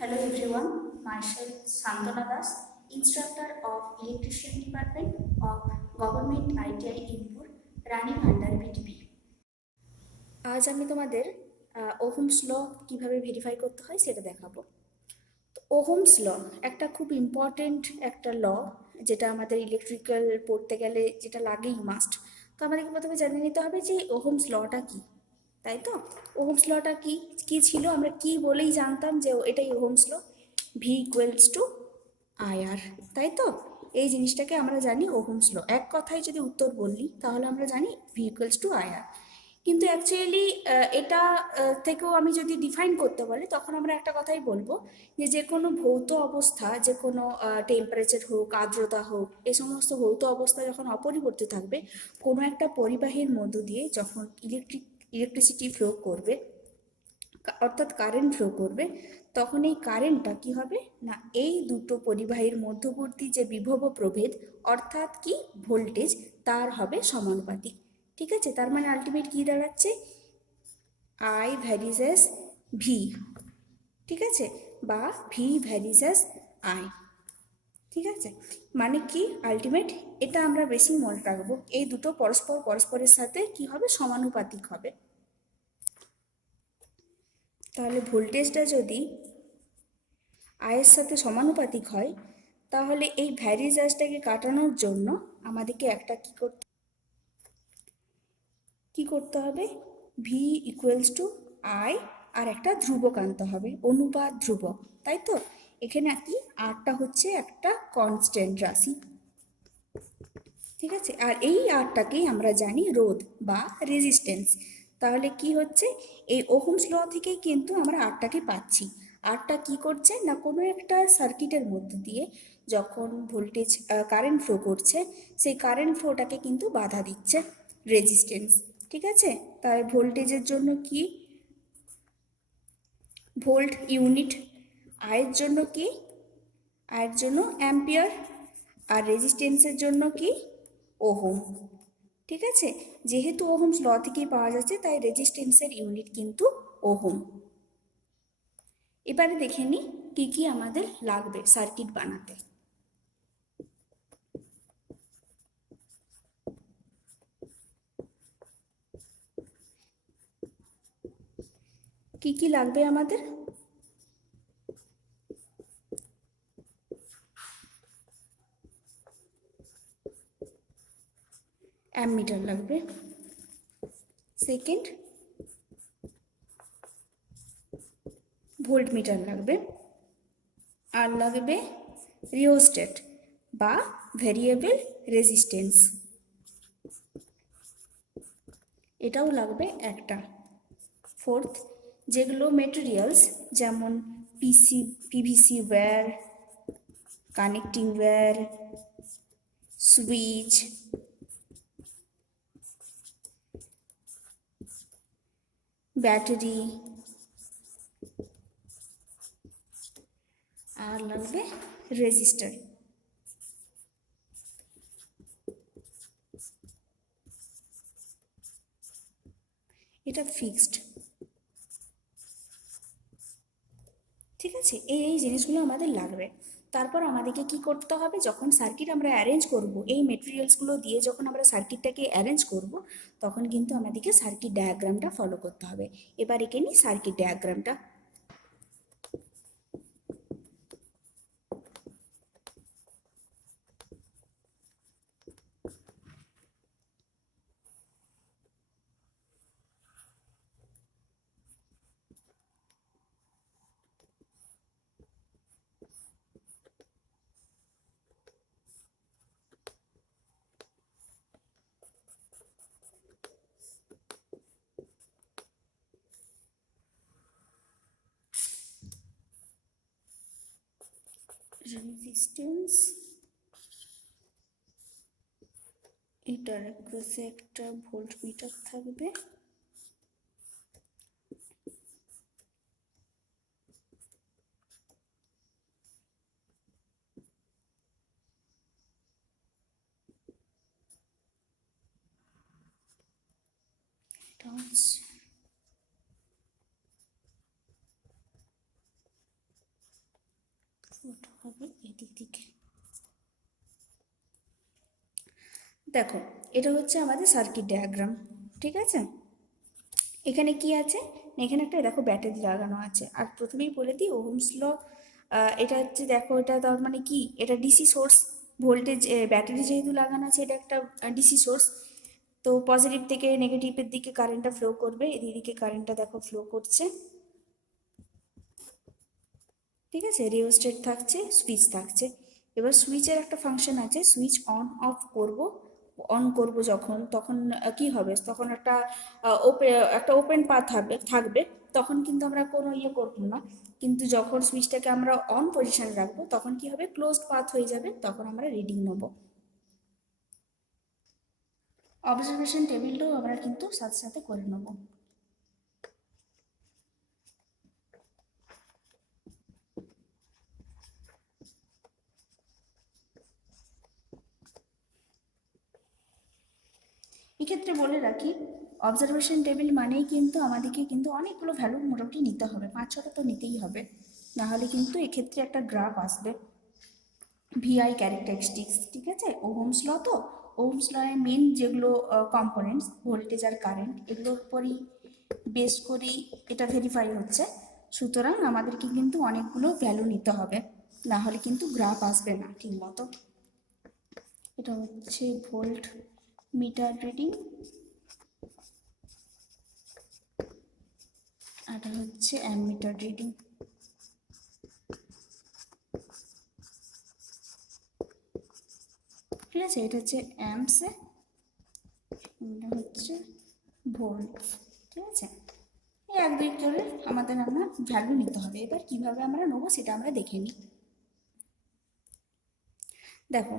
Hello everyone, myself Santana Das, instructor of Electrician Department of Government ITI Inpur, running under BTP. আজ আমি তোমাদের Ohm's law কিভাবে verify করতে হয় সেটা দেখাবো। ওহমস ল একটা খুব ইম্পর্টেন্ট একটা ল, যেটা আমাদের ইলেকট্রিক্যাল পড়তে গেলে যেটা লাগেই মাস্ট। তো আমাদেরকে প্রথমে জেনে নিতে হবে যে ওহমস লটা কি, তাই তো? ওহমস লটা কি কি ছিল, আমরা কি বলেই জানতাম যে এটাই Ohm's law, V equals to IR, তাই তো? এই জিনিসটাকে আমরা জানি ওহমস ল। এক কথায় যদি উত্তর বললি তাহলে আমরা জানি ভি ইকুয়ালস টু আইআর। কিন্তু অ্যাকচুয়ালি এটা থেকেও আমি যদি ডিফাইন করতে বলি তখন আমরা একটা কথাই বলবো যে যে কোনো ভৌত অবস্থা, যে কোনো টেম্পারেচার হোক, আর্দ্রতা হোক, এই সমস্ত ভৌত অবস্থা যখন অপরিবর্তিত থাকবে, কোনো একটা পরিবাহীর মধ্য দিয়ে যখন ইলেকট্রিসিটি ফ্লো করবে, অর্থাৎ কারেন্ট ফ্লো করবে, তখন এই কারেন্টটা কি হবে না, এই দুটো পরিবাহীর মধ্যবর্তী যে বিভব প্রভেদ অর্থাৎ কি ভোল্টেজ, তার হবে সমানুপাতিক। ঠিক আছে, তার মানে আলটিমেট কি দাঁড়াচ্ছে, আই ভ্যারিজ এস ভি, ঠিক আছে, বা ভি ভ্যারিজ এস আই। ঠিক আছে, মানে কি আলটিমেট এটা আমরা বেশি মনে রাখবো, এই দুটো পরস্পরের সাথে কি হবে, সমানুপাতিক হবে। তাহলে ভোল্টেজটা যদি আয়ের সাথে সমানুপাতিক হয়, তাহলে এই ভ্যারিজাসটাকে কাটানোর জন্য আমাদেরকে একটা কি করতে হবে, ভি ইকুয়ালস টু আই, আর একটা ধ্রুবক আনতে হবে, অনুপাত ধ্রুবক, তাই তো? এখানে কি আরটা হচ্ছে একটা কনস্ট্যান্ট রাশি, ঠিক আছে, আর এই আরটাকেই আমরা জানি রোধ বা রেজিস্ট্যান্স। তাহলে কি হচ্ছে, এই ওহমস ল থেকেই কিন্তু আমরা আরটাকে পাচ্ছি। আরটা কি করছে না, কোনো একটা সার্কিটের মধ্যে দিয়ে যখন ভোল্টেজ কারেন্ট ফ্লো করছে, সেই কারেন্ট ফ্লোটাকে কিন্তু বাধা দিচ্ছে রেজিস্ট্যান্স। ঠিক আছে, তাই ভোল্টেজের জন্য কি ভোল্ট ইউনিট, আয়ের জন্য কি, আয়ের জন্য অ্যাম্পিয়ার, আর রেজিস্ট্যান্সের জন্য কি ওহম। ঠিক আছে, যেহেতু ওহমস ল থেকেই পাওয়া যাচ্ছে তাই রেজিস্ট্যান্সের ইউনিট কিন্তু ওহম। এবারে দেখে নিই কী কী আমাদের লাগবে সার্কিট বানাতে। কি কি লাগবে আমাদের, অ্যামমিটার লাগবে, সেকেন্ড ভোল্ট মিটার লাগবে, আর লাগবে রিওস্ট্যাট বা ভ্যারিয়েবল রেজিস্ট্যান্স, এটাও লাগবে একটা। ফোর্থ, যেগুলো মেটেরিয়ালস যেমন PVC wire, connecting wire, switch, battery, আর লাগবে রেজিস্টার। এটা ফিক্সড। ঠিক আছে, এই জিনিসগুলো আমাদের লাগবে। তারপর আমাদেরকে কি করতে হবে, যখন সার্কিট আমরা অ্যারেঞ্জ করব, এই মেটেরিয়ালসগুলো দিয়ে যখন আমরা সার্কিটটাকে অ্যারেঞ্জ করব, তখন কিন্তু আমাদেরকে সার্কিট ডায়াগ্রামটা ফলো করতে হবে। এবার এখানে সার্কিট ডায়াগ্রামটা, রেজিস্ট্যান্স, এটার পাশে একটা ভোল্ট মিটার থাকবে, ওটা হবে এদিক দিকে। দেখো, এটা হচ্ছে আমাদের সার্কিট ডায়াগ্রাম, ঠিক আছে। এখানে কি আছে, এখানে একটা দেখো ব্যাটারি লাগানো আছে। আর প্রথমেই বলে দিই ওহমস ল, এটা হচ্ছে দেখো, এটা তার মানে কি, এটা ডিসি সোর্স, ভোল্টেজ ব্যাটারি যেহেতু লাগানো আছে, এটা একটা ডিসি সোর্স। তো পজিটিভ থেকে নেগেটিভের দিকে কারেন্টটা ফ্লো করবে, এদিকে কারেন্টটা দেখো ফ্লো করছে, ঠিক আছে। রিওস্টেট থাকছে, সুইচ থাকছে। এবার সুইচের একটা ফাংশন আছে, সুইচ অন অফ করব, অন করব যখন, তখন কি হবে, তখন একটা ওপেন পাথ থাকবে, তখন কিন্তু আমরা কোনো ইয়ে করবো না। কিন্তু যখন সুইচটাকে আমরা অন পজিশনে রাখবো, তখন কি হবে, ক্লোজড পাথ হয়ে যাবে, তখন আমরা রিডিং নেব। অবজারভেশন টেবিলটাও আমরা কিন্তু সাথে সাথে করে নেব। এক্ষেত্রে বলে রাখি, অবজারভেশন টেবিল মানেই কিন্তু আমাদেরকে কিন্তু অনেকগুলো ভ্যালু মোটামুটি নিতে হবে, 5-6টা তো নিতেই হবে, নাহলে কিন্তু এক্ষেত্রে একটা গ্রাফ আসবে। ভিআই ক্যারেক্টারিস্টিক্স, ঠিক আছে, ওহমস ল, তো ওহমস লয়ের মেন যেগুলো কম্পোনেন্টস, ভোল্টেজ আর কারেন্ট, এগুলোর উপরই বেস করেই এটা ভেরিফাই হচ্ছে। সুতরাং আমাদেরকে কিন্তু অনেকগুলো ভ্যালু নিতে হবে, না হলে কিন্তু গ্রাফ আসবে না ঠিক মতো। এটা হচ্ছে ভোল্ট মিটার রিডিং, আর এটা হচ্ছে অ্যামমিটার রিডিং। ঠিক আছে, এটা হচ্ছে অ্যাম্পসে, এটা হচ্ছে ভোল্ট, ঠিক আছে। এই 1-2 করে আমাদের আমরা ভ্যালু নিতে হবে। এবার কিভাবে আমরা নেবো সেটা আমরা দেখে নিই। দেখো,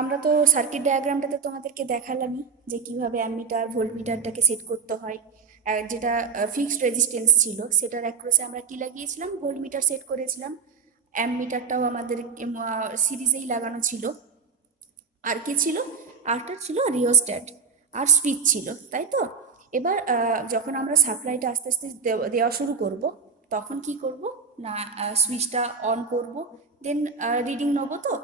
আমরা তো সার্কিট ডায়াগ্রামটাতে তোমাদেরকে দেখালামই যে কিভাবে অ্যামমিটার ভোল্টমিটারটাকে সেট করতে হয়। আর যেটা ফিক্সড রেজিস্ট্যান্স ছিল, সেটার অ্যাক্রসে আমরা কি লাগিয়েছিলাম, ভোল্টমিটার সেট করেছিলাম। অ্যামমিটারটাও আমাদের সিরিজেই লাগানো ছিল। আর কি ছিল, আরটা ছিল রিওস্ট্যাট, আর সুইচ ছিল, তাই তো। এবার যখন আমরা সাপ্লাইটা আস্তে আস্তে দেওয়া শুরু করব, তখন কি করব না, সুইচটা অন করব, দেন রিডিং নেবো। তো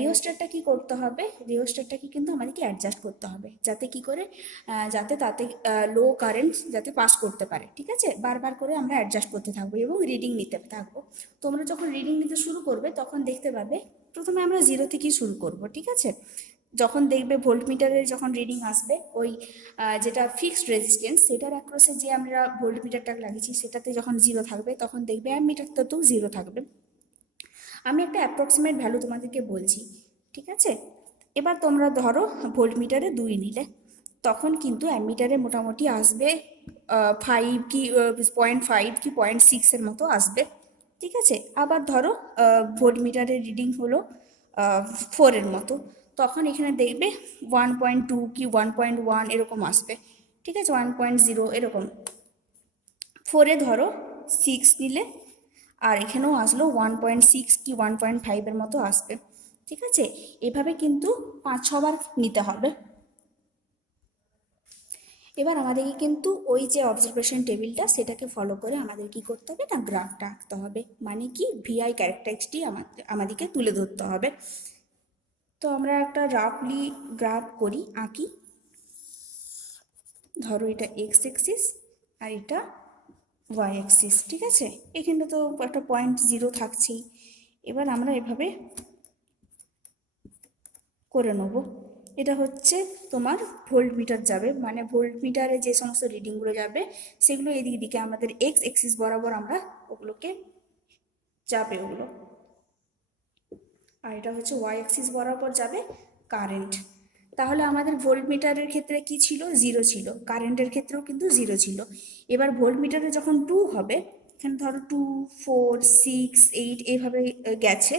রিওস্ট্যাটটা কি করতে হবে, রিওস্ট্যাটটাকে কিন্তু আমাদেরকে অ্যাডজাস্ট করতে হবে, যাতে কি করে, যাতে তাতে লো কারেন্ট যাতে পাস করতে পারে, ঠিক আছে। বারবার করে আমরা অ্যাডজাস্ট করতে থাকবো এবং রিডিং নিতে থাকবো। তোমরা যখন রিডিং নিতে শুরু করবে, তখন দেখতে পাবে প্রথমে আমরা 0 থেকেই শুরু করব, ঠিক আছে। যখন দেখবে ভোল্টমিটারে যখন রিডিং আসবে, ওই যেটা ফিক্সড রেজিস্ট্যান্স, সেটার অ্যাক্রসে যে আমরা ভোল্টমিটারটা লাগিয়েছি সেটাতে যখন 0 থাকবে, তখন দেখবে অ্যামমিটারটাতেও 0 থাকবে। আমি একটা অ্যাপ্রক্সিমেট ভ্যালু তোমাদেরকে বলছি, ঠিক আছে। এবার তোমরা ধরো ভোল্টমিটারে 2 নিলে, তখন কিন্তু অ্যামমিটারে মোটামুটি আসবে 5 কি 0.5 কি 0.6-এর মতো আসবে, ঠিক আছে। আবার ধরো ভোল্টমিটারের রিডিং হলো 4-এর মতো, তখন এখানে দেখবে 1.2 কি 1.1 এরকম আসবে, ঠিক আছে, 1.0 এরকম। 4-এ ধরো 6 নিলে, আর এখানেও আসলো 1.6 কি 1.5-এর মতো আসবে, ঠিক আছে। এভাবে কিন্তু 5-6 বার নিতে হবে। এবার আমাদেরকে কিন্তু ওই যে অবজারভেশন টেবিলটা, সেটাকে ফলো করে আমাদের কি করতে হবে না, গ্রাফটা আঁকতে হবে, মানে কি ভিআই ক্যারেক্টারিস্টিক্সটি আমাদেরকে তুলে ধরতে হবে। তো আমরা একটা রাফলি গ্রাফ করি, আঁকি। ধরো এটা এক্স এক্সিস আর এটা ওয়াই অ্যাক্সিস, ঠিক আছে। এখানটা তো একটা 0.0 থাকছেই। এবার আমরা এভাবে করে নেব। এটা হচ্ছে তোমার ভোল্ট মিটার যাবে, মানে ভোল্ট মিটারে যে সমস্ত রিডিংগুলো যাবে, সেগুলো এদিক দিকে আমাদের এক্স এক্সিস বরাবর আমরা ওগুলোকে যাবে ওগুলো। আর এটা হচ্ছে ওয়াই অ্যাক্সিস বরাবর যাবে কারেন্ট। তাহলে আমাদের ভোল্ট মিটারের ক্ষেত্রে কি ছিল, 0 ছিল, কারেন্টের ক্ষেত্রেও কিন্তু 0 ছিল। এবার ভোল্ট মিটারে যখন 2 হবে, এখানে ধরো 2, 4, 6, 8 এইভাবে গেছে,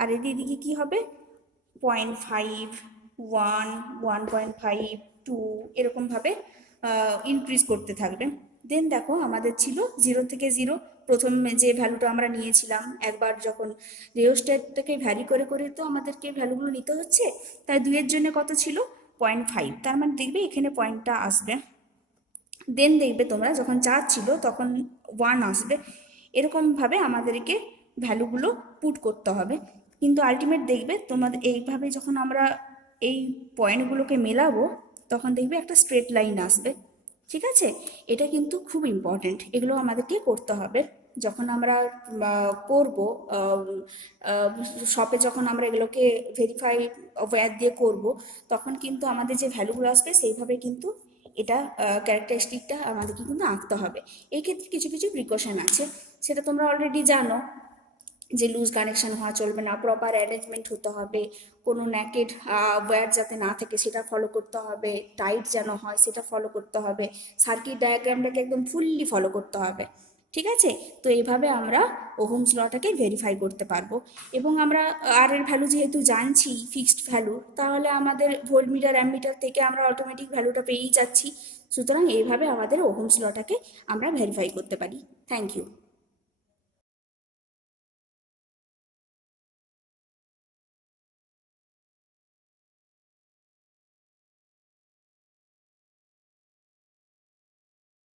আর এদিকে কি হবে, 0.5, 1, 1.5, 2 এরকমভাবে ইনক্রিজ করতে থাকবে। দেন দেখো আমাদের ছিল 0 থেকে 0, প্রথম যে ভ্যালুটা আমরা নিয়েছিলাম, একবার যখন রিওস্ট্যাটটাকে ভ্যারি করে করে তো আমাদেরকে ভ্যালুগুলো নিতে হচ্ছে, তাই 2-এর জন্য কত ছিল, 0.5, তার মানে দেখবে এখানে পয়েন্টটা আসবে। দেন দেখবে তোমরা যখন 4 ছিল তখন 1 আসবে, এরকমভাবে আমাদেরকে ভ্যালুগুলো পুট করতে হবে। কিন্তু আলটিমেট দেখবে তোমাদের এইভাবে যখন আমরা এই পয়েন্টগুলোকে মেলাবো তখন দেখবে একটা স্ট্রেট লাইন আসবে। ঠিক আছে, এটা কিন্তু খুব ইম্পর্টেন্ট, এগুলো আমাদেরকে করতে হবে যখন আমরা করব শপে, যখন আমরা এগুলোকে ভেরিফাই ওয়্যার দিয়ে করব তখন কিন্তু আমাদের যে ভ্যালুগুলো আসবে সেইভাবে কিন্তু এটা ক্যারেক্টারিস্টিকটা আমাদেরকে কিন্তু আঁকতে হবে। এই ক্ষেত্রে কিছু কিছু প্রিকশন আছে, সেটা তোমরা অলরেডি জানো, যে লুজ কানেকশন হওয়া চলবে না, প্রপার অ্যারেঞ্জমেন্ট হতে হবে, কোনো ন্যাকেড ওয়্যার যাতে না থাকে সেটা ফলো করতে হবে, টাইট যেন হয় সেটা ফলো করতে হবে, সার্কিট ডায়াগ্রামটাকে একদম ফুললি ফলো করতে হবে। ঠিক আছে, তো এইভাবে আমরা ওহমস লটাকে ভেরিফাই করতে পারবো। এবং আমরা আর এর ভ্যালু যেহেতু জানছি ফিক্সড ভ্যালু, তাহলে আমাদের ভোল্টমিটার অ্যামমিটার থেকে আমরা অটোমেটিক ভ্যালুটা পেয়েই যাচ্ছি। সুতরাং এইভাবে আমাদের ওহমস লটাকে আমরা ভেরিফাই করতে পারি। Thank you.